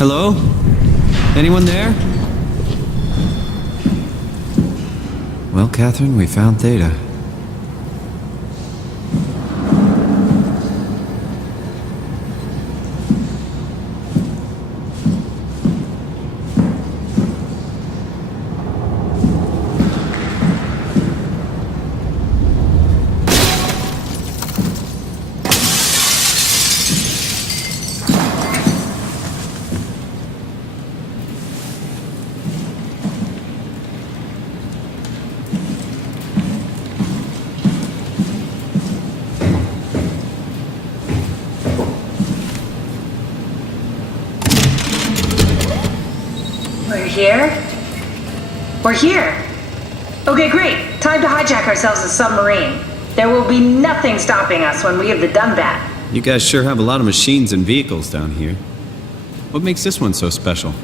Hello? Anyone there? Well, Catherine, we found Theta. We're here! Okay, great. Time to hijack ourselves a submarine. There will be nothing stopping us when we have the Dunbat. You guys sure have a lot of machines and vehicles down here. What makes this one so special?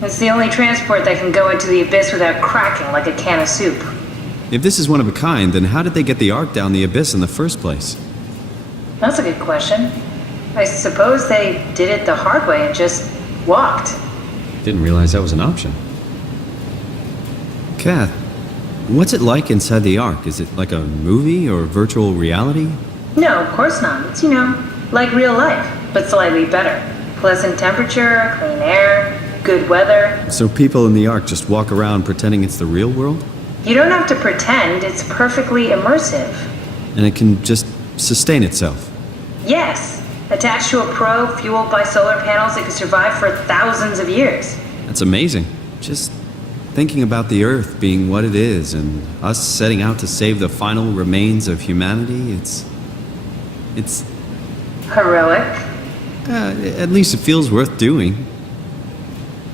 It's the only transport that can go into the abyss without cracking like a can of soup. If this is one of a kind, then how did they get the Ark down the abyss in the first place? That's a good question. I suppose they did it the hard way and just walked. Didn't realize that was an option. Kath, what's it like inside the Ark? Is it like a movie or virtual reality? No, of course not. It's, like real life, but slightly better. Pleasant temperature, clean air, good weather. So people in the Ark just walk around pretending it's the real world? You don't have to pretend, it's perfectly immersive. And it can just sustain itself? Yes. Attached to a probe fueled by solar panels, it could survive for thousands of years. That's amazing. Just thinking about the Earth being what it is and us setting out to save the final remains of humanity, it's... Heroic? At least it feels worth doing.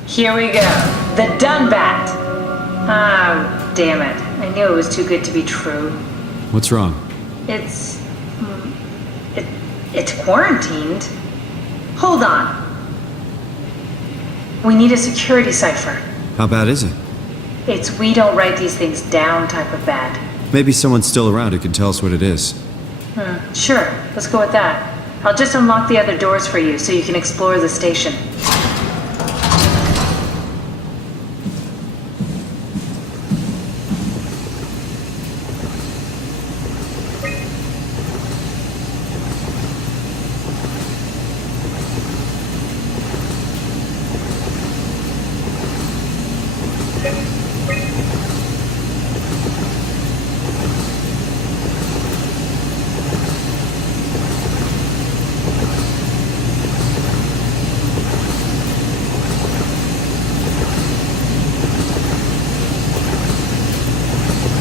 Here we go. The Dunbat! Ah, damn it. I knew it was too good to be true. What's wrong? It's quarantined. Hold on. We need a security cipher. How bad is it? It's we don't write these things down type of bad. Maybe someone's still around who can tell us what it is. Sure, let's go with that. I'll just unlock the other doors for you so you can explore the station.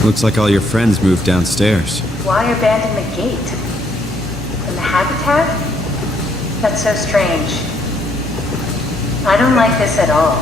Looks like all your friends moved downstairs. Why abandon the gate? And the habitat? That's so strange. I don't like this at all.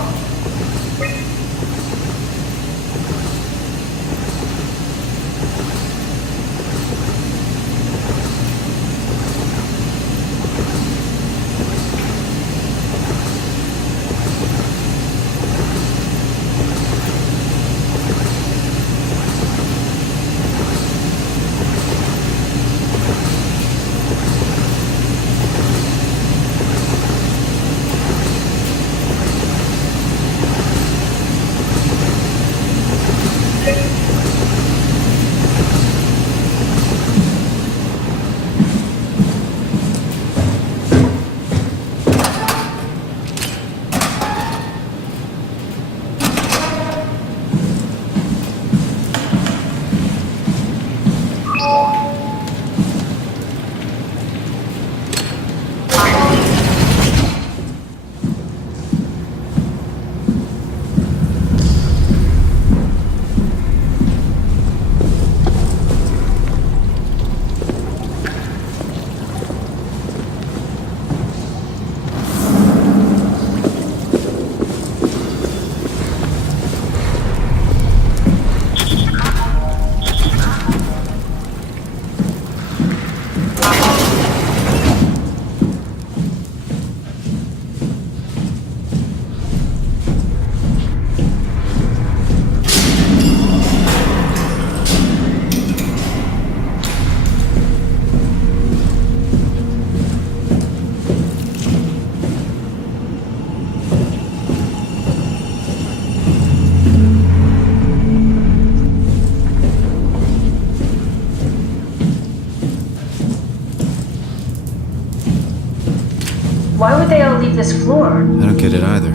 Why would they all leave this floor? I don't get it either.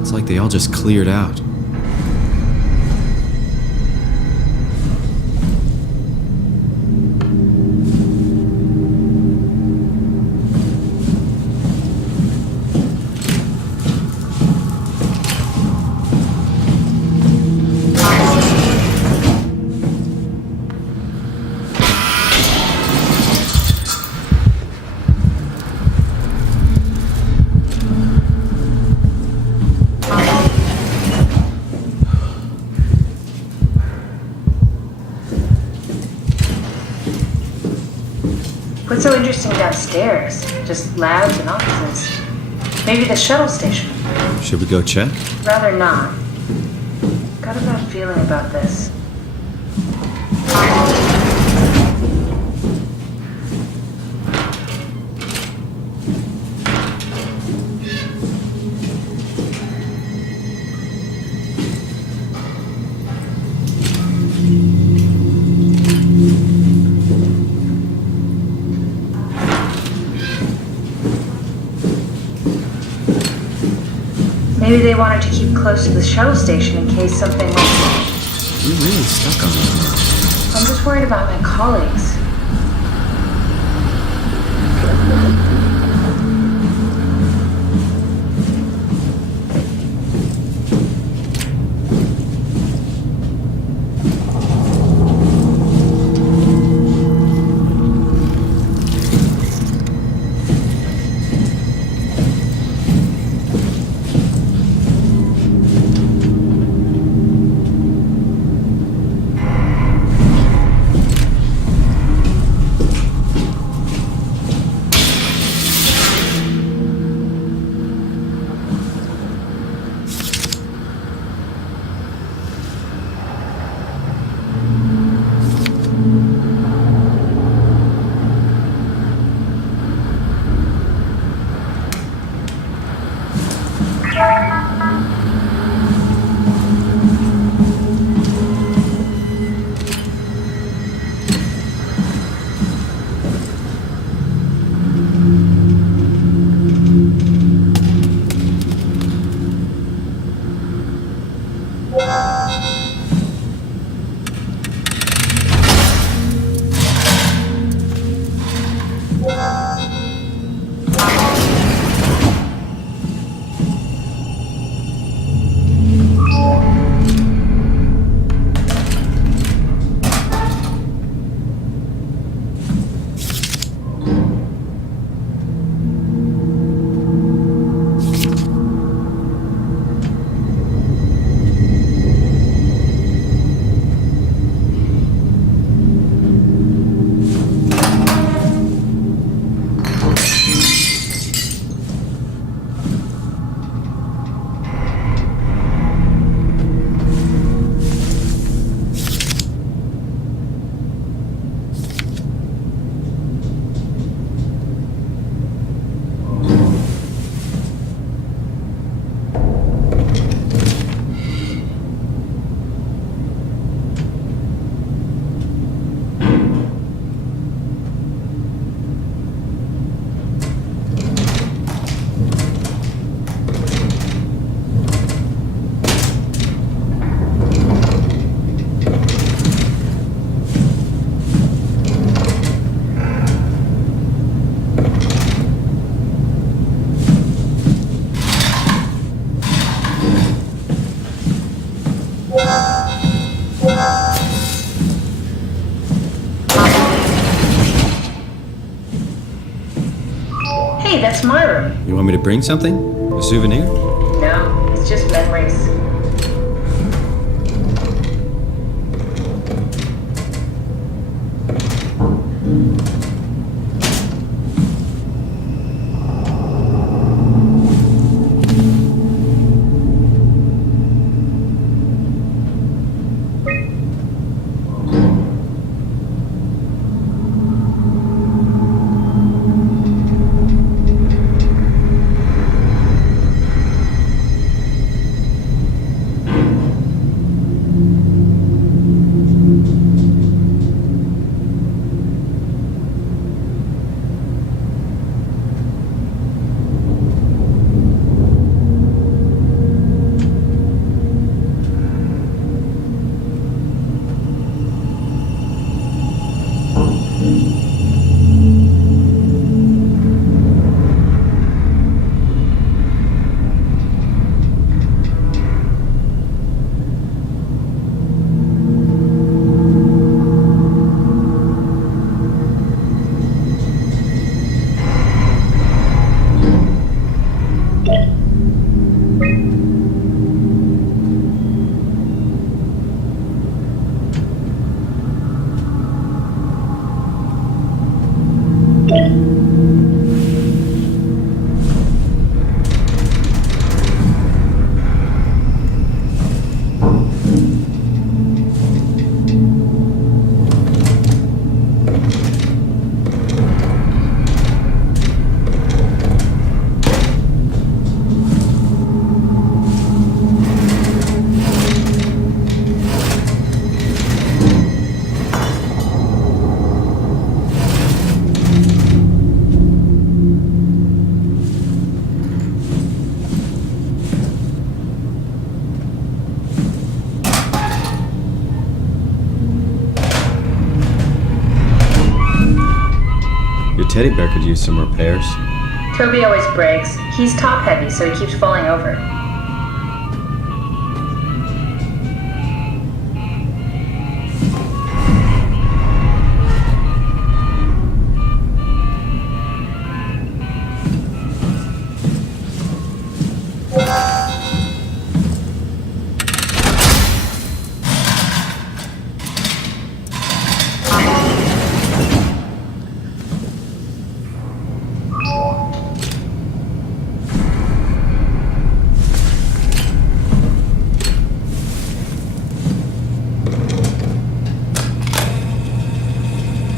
It's like they all just cleared out. What's so interesting downstairs? Just labs and offices. Maybe the shuttle station. Should we go check? Rather not. Got a bad feeling about this. Maybe they wanted to keep close to the shuttle station in case something went wrong. You're really stuck on that. I'm just worried about my colleagues. Hey, that's my room. You want me to bring something? A souvenir? No, it's just memories. teddy bear could use some repairs. Toby always breaks. He's top heavy, so he keeps falling over.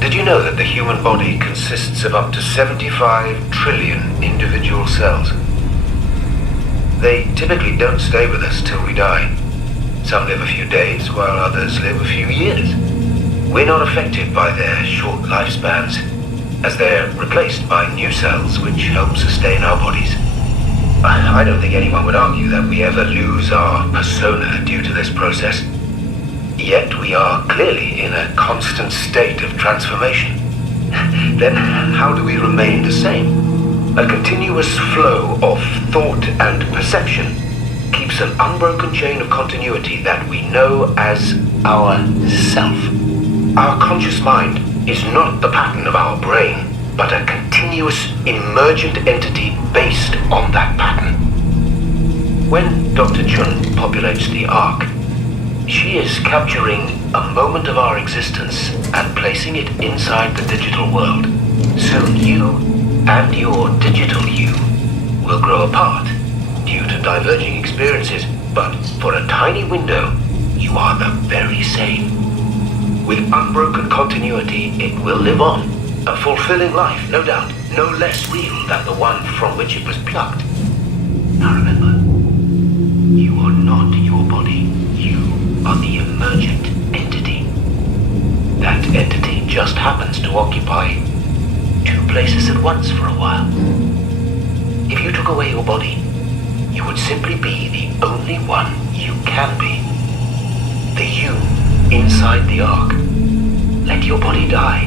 Did you know that the human body consists of up to 75 trillion individual cells? They typically don't stay with us till we die. Some live a few days, while others live a few years. We're not affected by their short lifespans, as they're replaced by new cells which help sustain our bodies. I don't think anyone would argue that we ever lose our persona due to this process. Yet we are clearly in a constant state of transformation. Then how do we remain the same? A continuous flow of thought and perception keeps an unbroken chain of continuity that we know as our self. Our conscious mind is not the pattern of our brain, but a continuous emergent entity based on that pattern. When Dr. Chun populates the Ark, she is capturing a moment of our existence and placing it inside the digital world. Soon you and your digital you will grow apart due to diverging experiences, but for a tiny window, you are the very same. With unbroken continuity, it will live on. A fulfilling life, no doubt, no less real than the one from which it was plucked. Now remember, you are not your body. You are the emergent entity. That entity just happens to occupy two places at once for a while. If you took away your body, you would simply be the only one you can be. The you inside the Ark. Let your body die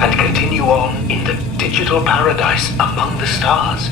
and continue on in the digital paradise among the stars.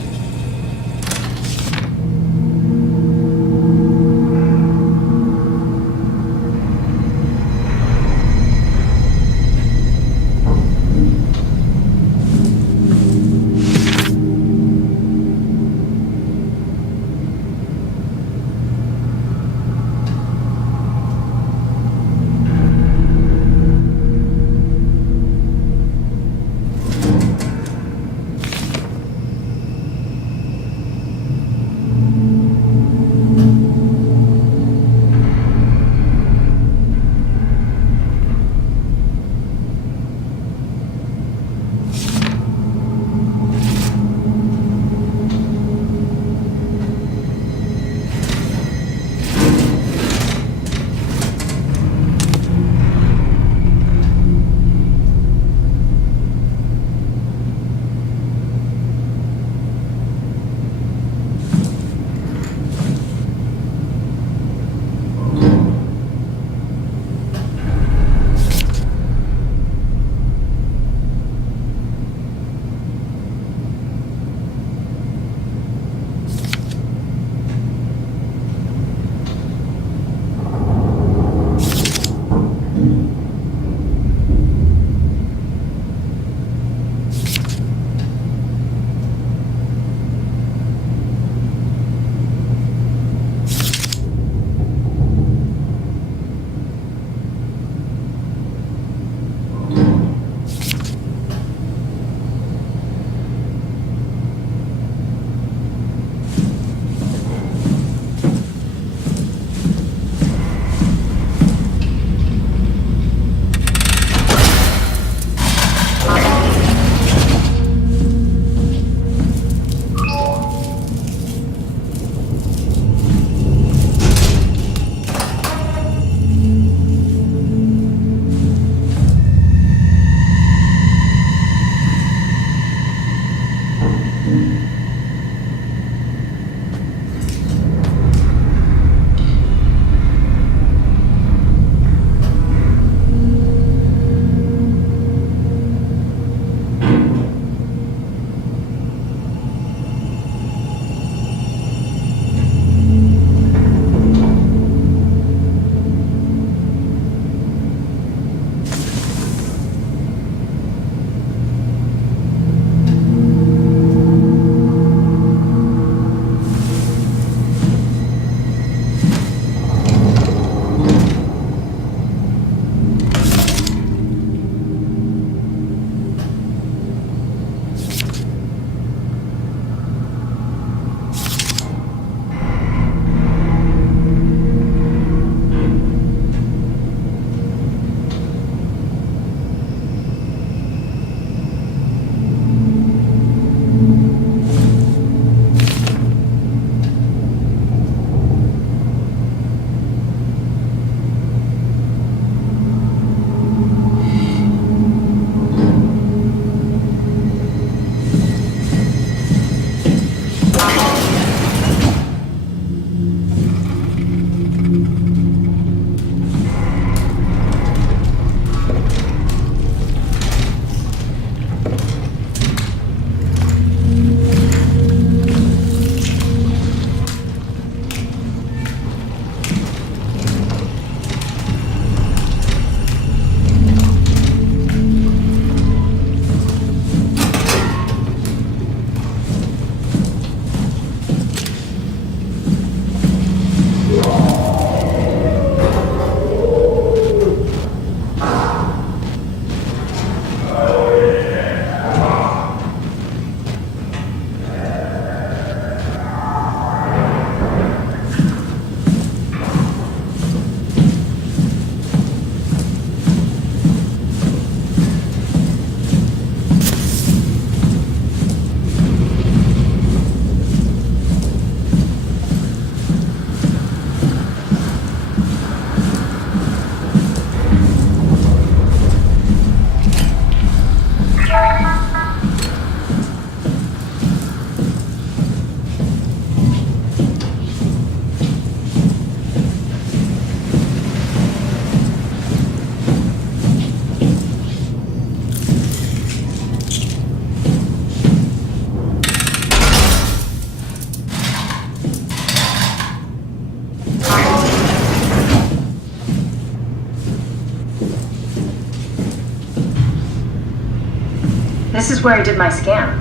This is where I did my scan.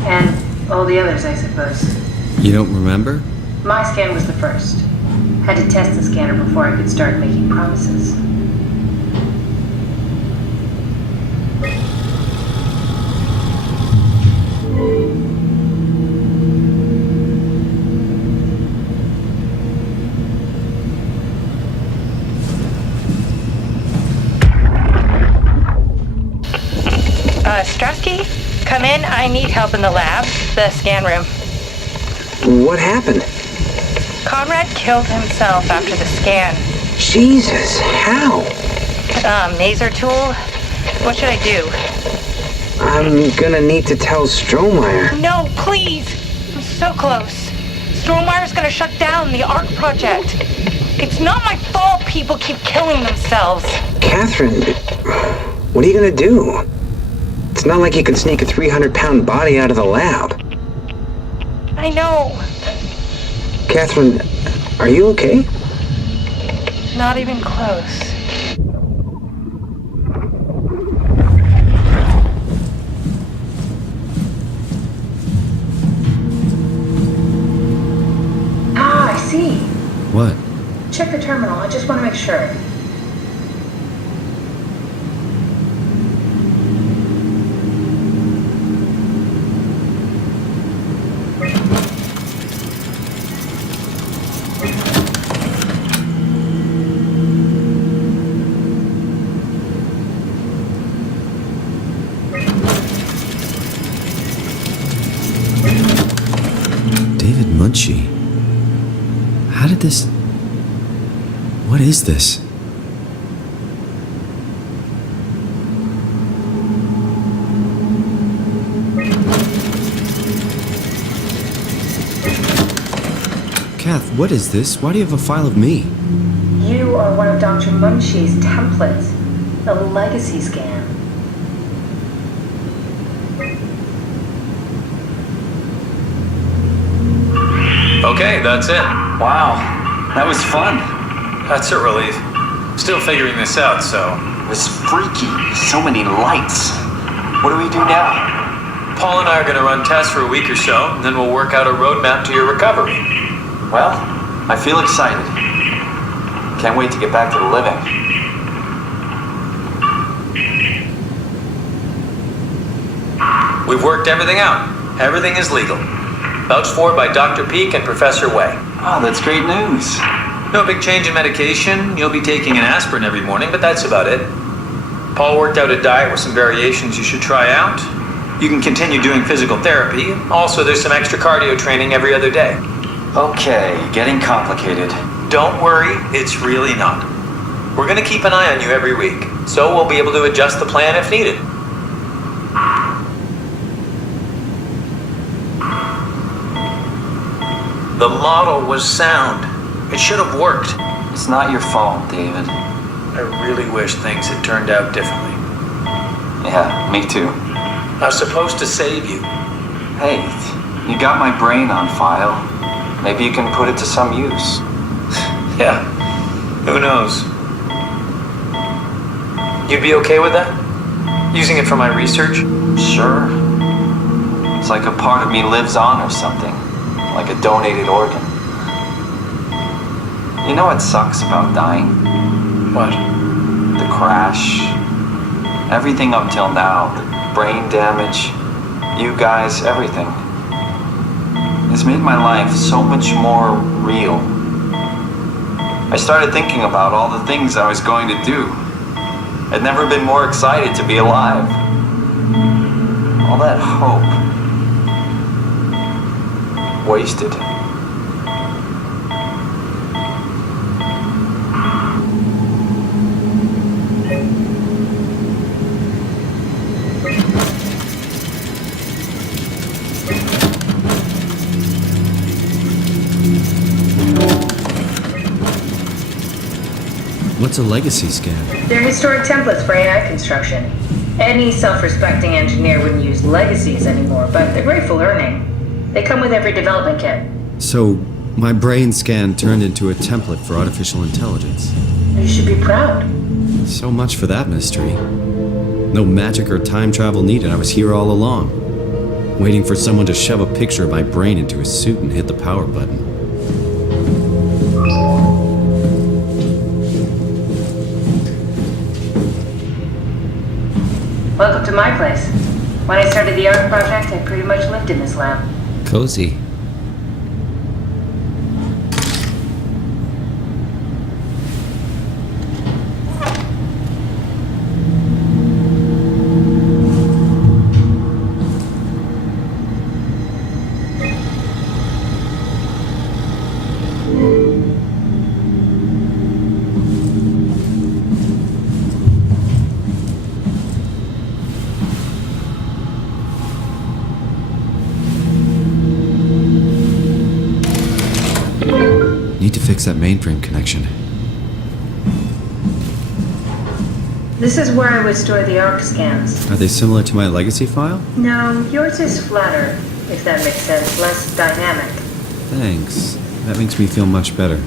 And all the others, I suppose. You don't remember? My scan was the first. Had to test the scanner before I could start making promises. Strasky, come in. I need help in the lab, the scan room. What happened? Conrad killed himself after the scan. Jesus, how? Maser tool? What should I do? I'm gonna need to tell Strohmeyer. No, please! I'm so close. Strohmeyer's gonna shut down the ARC project. It's not my fault people keep killing themselves. Catherine, what are you gonna do? It's not like you can sneak a 300-pound body out of the lab. I know. Catherine, are you okay? Not even close. Ah, I see. What? Check the terminal. I just want to make sure. David Munchie. How did this... What is this? Kath, what is this? Why do you have a file of me? You are one of Dr. Munchie's templates. A legacy scan. Okay, that's it. Wow, that was fun. That's a relief. Still figuring this out, so... It was freaky. So many lights. What do we do now? Paul and I are going to run tests for a week or so, and then we'll work out a roadmap to your recovery. Well, I feel excited. Can't wait to get back to the living. We've worked everything out. Everything is legal. Vouched for by Dr. Peake and Professor Way. Oh, that's great news. No big change in medication. You'll be taking an aspirin every morning, but that's about it. Paul worked out a diet with some variations you should try out. You can continue doing physical therapy. Also, there's some extra cardio training every other day. Okay, getting complicated. Don't worry, it's really not. We're going to keep an eye on you every week, so we'll be able to adjust the plan if needed. The model was sound. It should have worked. It's not your fault, David. I really wish things had turned out differently. Yeah, me too. I was supposed to save you. Hey, you got my brain on file. Maybe you can put it to some use. Yeah, who knows? You'd be okay with that? Using it for my research? Sure. It's like a part of me lives on or something. Like a donated organ. You know what sucks about dying? What? The crash. Everything up till now. The brain damage. You guys, everything. It's made my life so much more real. I started thinking about all the things I was going to do. I'd never been more excited to be alive. All that hope. Wasted. What's a legacy scan? They're historic templates for AI construction. Any self-respecting engineer wouldn't use legacies anymore, but they're great for learning. They come with every development kit. So, my brain scan turned into a template for artificial intelligence. You should be proud. So much for that mystery. No magic or time travel needed. I was here all along, waiting for someone to shove a picture of my brain into a suit and hit the power button. Welcome to my place. When I started the art project, I pretty much lived in this lab. Cozy. Need to fix that mainframe connection. This is where I would store the ARC scans. Are they similar to my legacy file? No, yours is flatter, if that makes sense, less dynamic. Thanks. That makes me feel much better.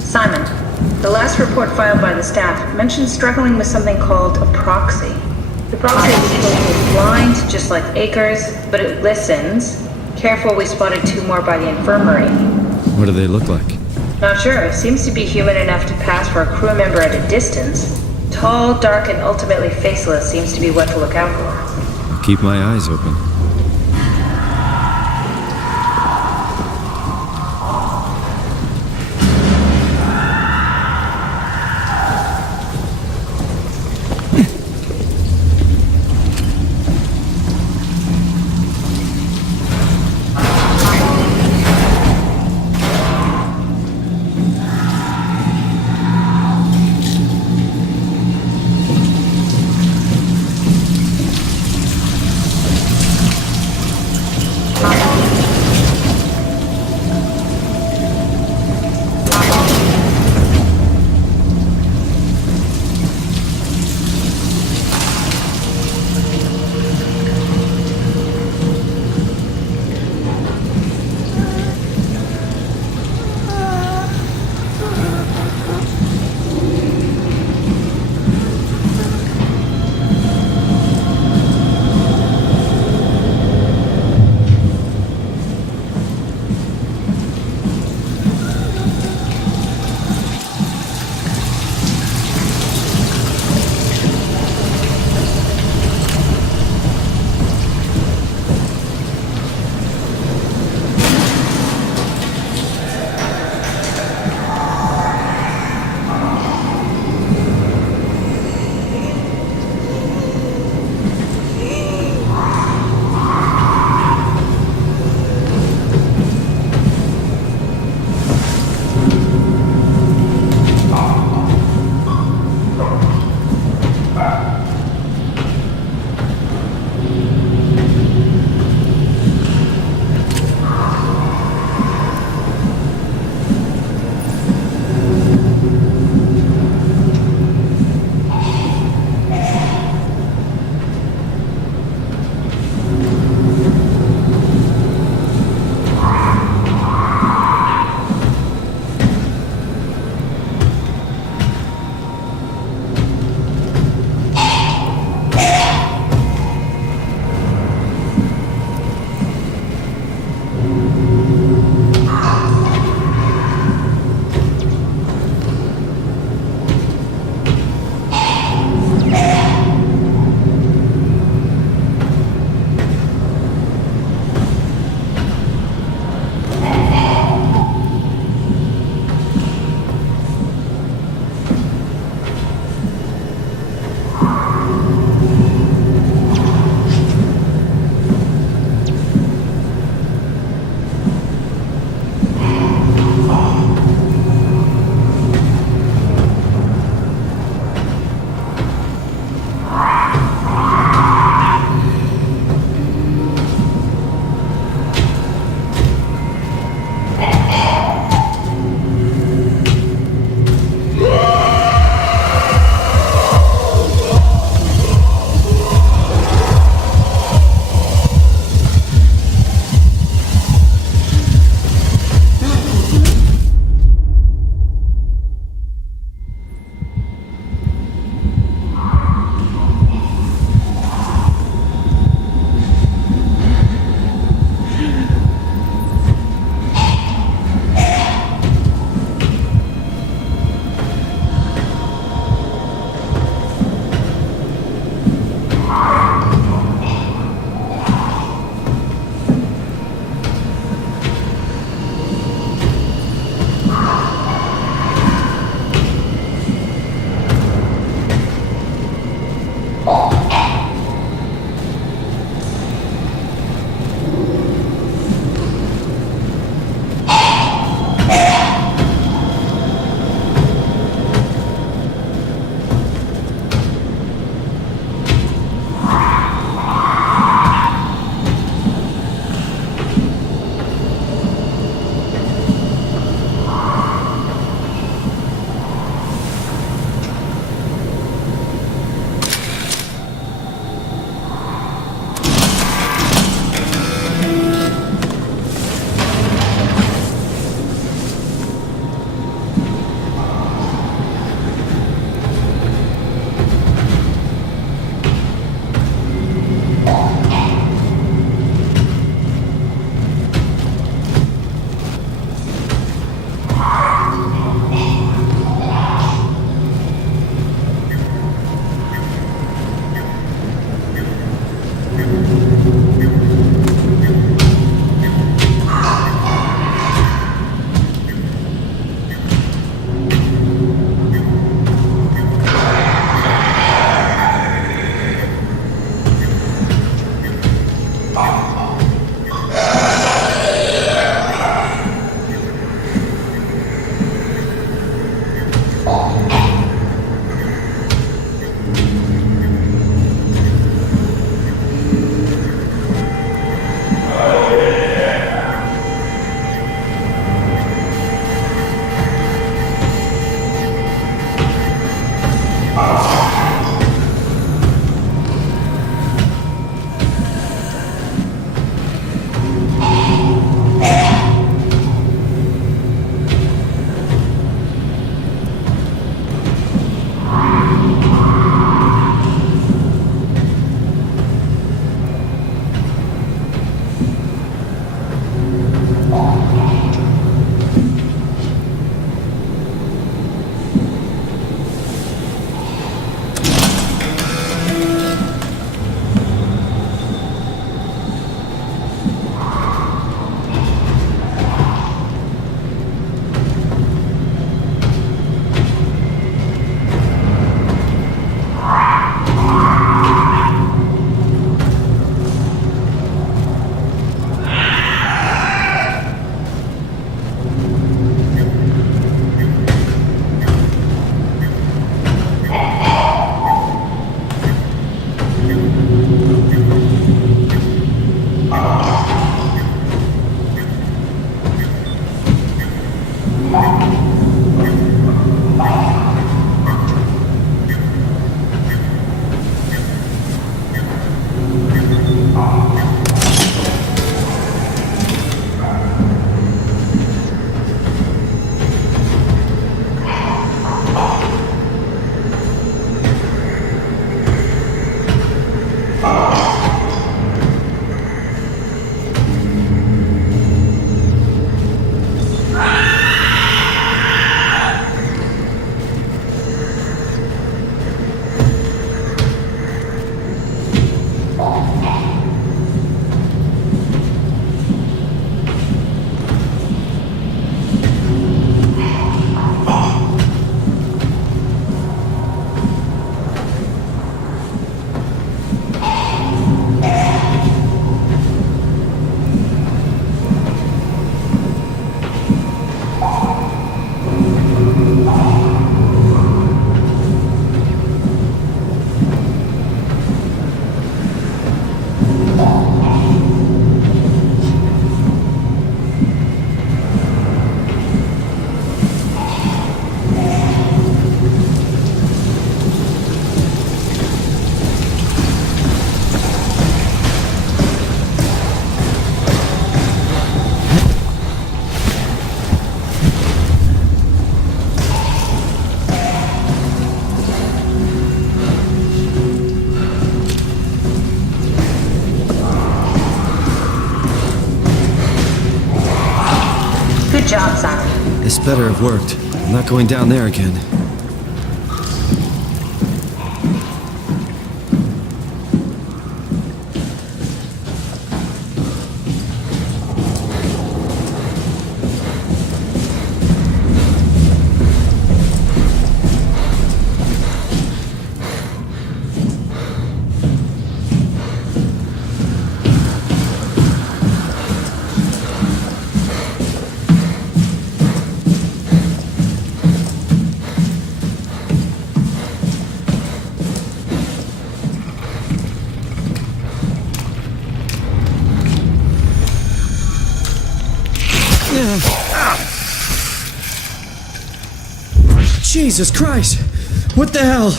Simon, the last report filed by the staff mentioned struggling with something called a proxy. The proxy is supposed to be blind, just like Akers, but it listens. Careful, we spotted 2 more by the infirmary. What do they look like? Not sure, it seems to be human enough to pass for a crew member at a distance. Tall, dark, and ultimately faceless seems to be what to look out for. I'll keep my eyes open. Good job, Simon. This better have worked. I'm not going down there again. Jesus Christ! What the hell?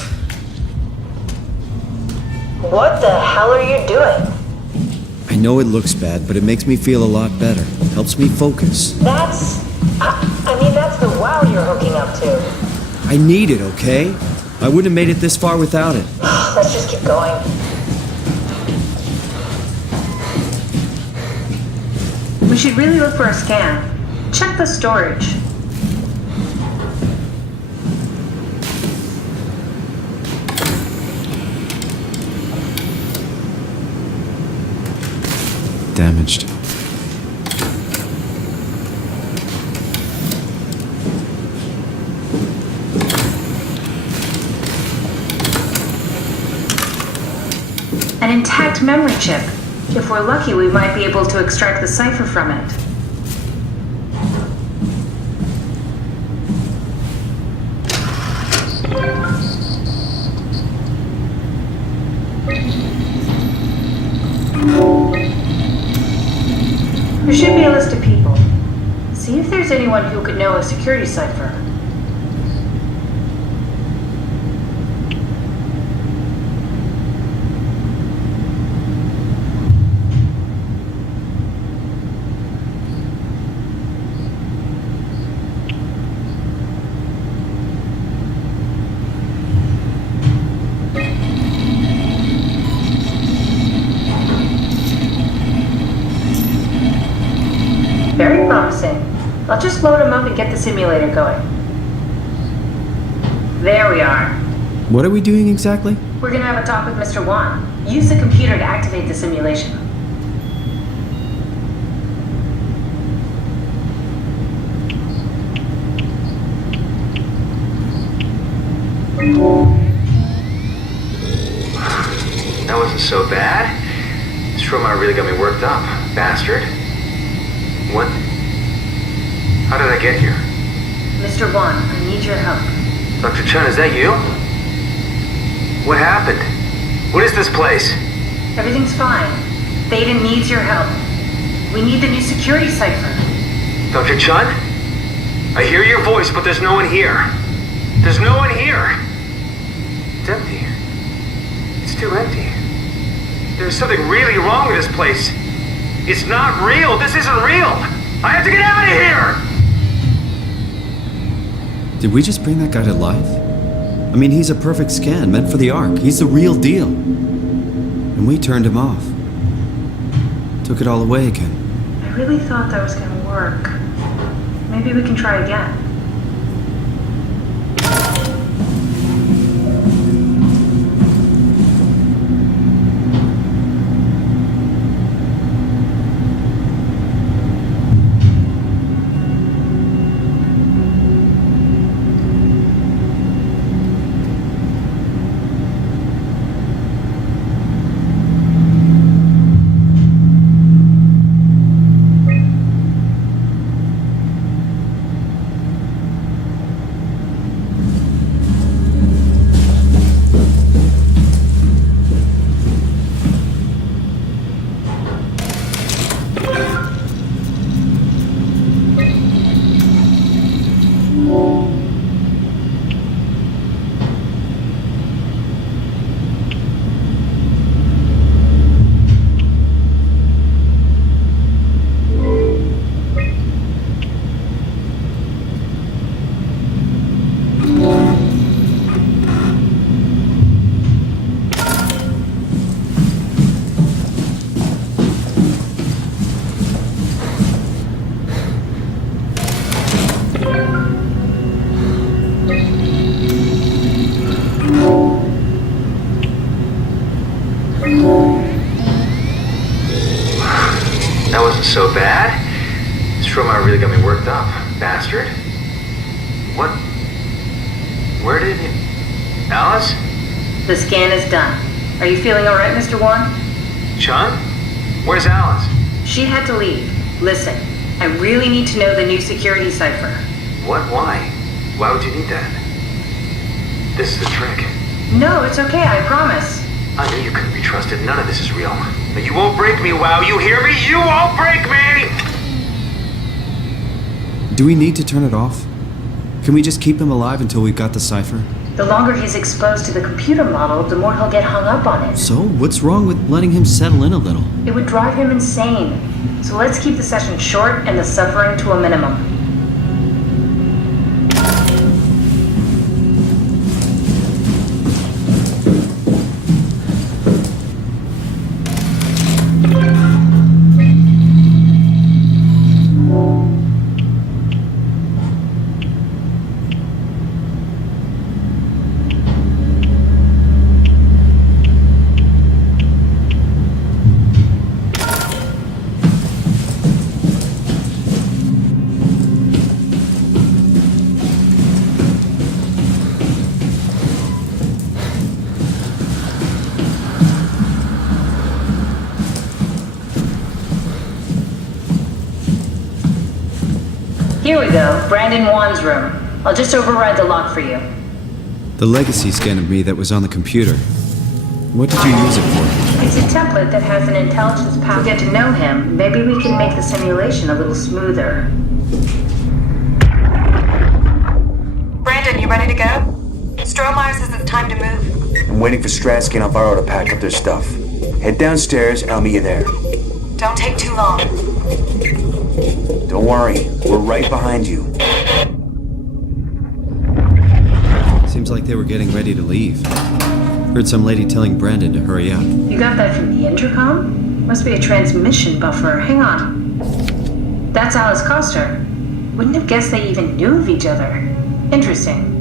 What the hell are you doing? I know it looks bad, but it makes me feel a lot better. Helps me focus. That's the wow you're hooking up to. I need it, okay? I wouldn't have made it this far without it. Let's just keep going. We should really look for a scan. Check the storage. Damaged. An intact memory chip. If we're lucky, we might be able to extract the cipher from it. There should be a list of people. See if there's anyone who could know a security cipher. Very promising. I'll just load him up and get the simulator going. There we are. What are we doing exactly? We're gonna have a talk with Mr. Wan. Use the computer to activate the simulation. That wasn't so bad. This robot really got me worked up, bastard. What? How did I get here? Mr. Wan, I need your help. Dr. Chun, is that you? What happened? What is this place? Everything's fine. Theta needs your help. We need the new security cipher. Dr. Chun? I hear your voice, but there's no one here. There's no one here. It's empty. It's too empty. There's something really wrong with this place. It's not real. This isn't real. I have to get out of here! Did we just bring that guy to life? I mean, he's a perfect scan, meant for the Ark. He's the real deal. And we turned him off. Took it all away again. I really thought that was gonna work. Maybe we can try again. That wasn't so bad. Strohmeyer really got me worked up, bastard. What? Where did you... Alice? The scan is done. Are you feeling alright, Mr. Warren? Chun? Where's Alice? She had to leave. Listen, I really need to know the new security cipher. What? Why? Why would you need that? This is the trick. No, it's okay, I promise. I knew you couldn't be trusted. None of this is real. But you won't break me, WoW. You hear me? You won't break me! Do we need to turn it off? Can we just keep him alive until we've got the cipher? The longer he's exposed to the computer model, the more he'll get hung up on it. So, what's wrong with letting him settle in a little? It would drive him insane. So let's keep the session short and the suffering to a minimum. Here we go, Brandon Wan's room. I'll just override the lock for you. The legacy scan of me that was on the computer. What did you use it for? It's a template that has an intelligence path. To get to know him, maybe we can make the simulation a little smoother. Brandon, you ready to go? Strohmeyer says it's time to move. I'm waiting for Stratsky and Alvaro to pack up their stuff. Head downstairs and I'll meet you there. Don't take too long. Don't worry, we're right behind you. Seems like they were getting ready to leave. Heard some lady telling Brandon to hurry up. You got that from the intercom? Must be a transmission buffer. Hang on. That's Alice Coster. Wouldn't have guessed they even knew of each other. Interesting.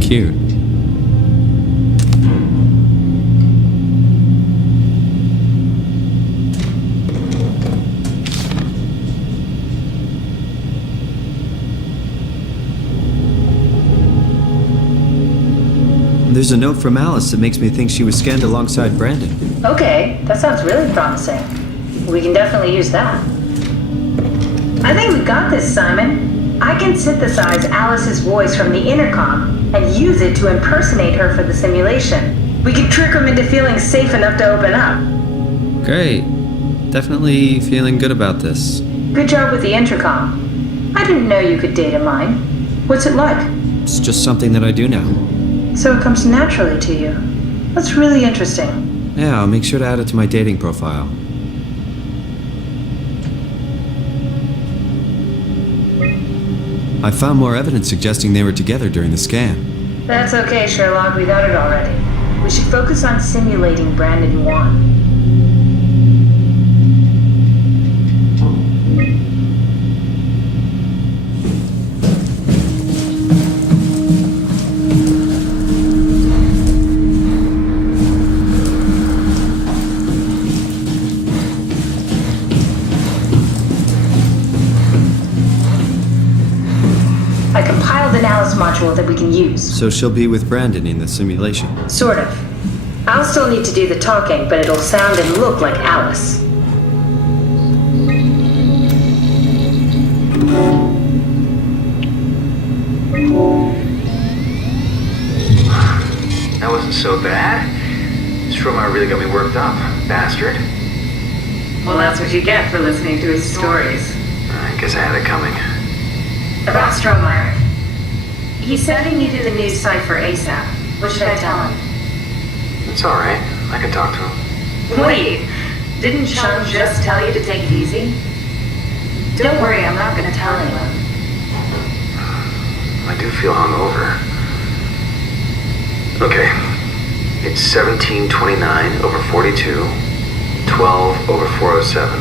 Cute. And there's a note from Alice that makes me think she was scanned alongside Brandon. Okay, that sounds really promising. We can definitely use that. I think we got this, Simon. I can synthesize Alice's voice from the intercom and use it to impersonate her for the simulation. We can trick them into feeling safe enough to open up. Great. Definitely feeling good about this. Good job with the intercom. I didn't know you could data mine. What's it like? It's just something that I do now. So it comes naturally to you. That's really interesting. Yeah, I'll make sure to add it to my dating profile. I found more evidence suggesting they were together during the scan. That's okay, Sherlock. We got it already. We should focus on simulating Brandon 1. I compiled an Alice module that we can use. So she'll be with Brandon in the simulation. Sort of. I'll still need to do the talking, but it'll sound and look like Alice. That wasn't so bad. Stromae really got me worked up, bastard. Well, that's what you get for listening to his stories. I guess I had it coming. About Stromae. He said he needed a new cipher ASAP. What should I tell him? It's alright. I can talk to him. Wait, didn't Sean just tell you to take it easy? Don't worry, I'm not going to tell anyone. I do feel hungover. Okay. It's 1729 over 42, 12 over 407.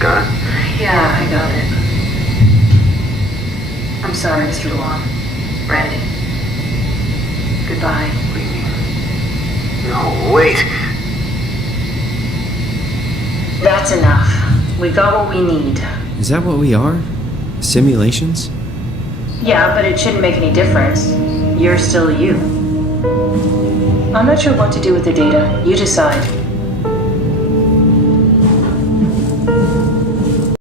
Got it? Yeah, I got it. I'm sorry, Mr. Long. Brandon. Goodbye. What do you mean? No, wait! That's enough. We got what we need. Is that what we are? Simulations? Yeah, but it shouldn't make any difference. You're still you. I'm not sure what to do with the data. You decide.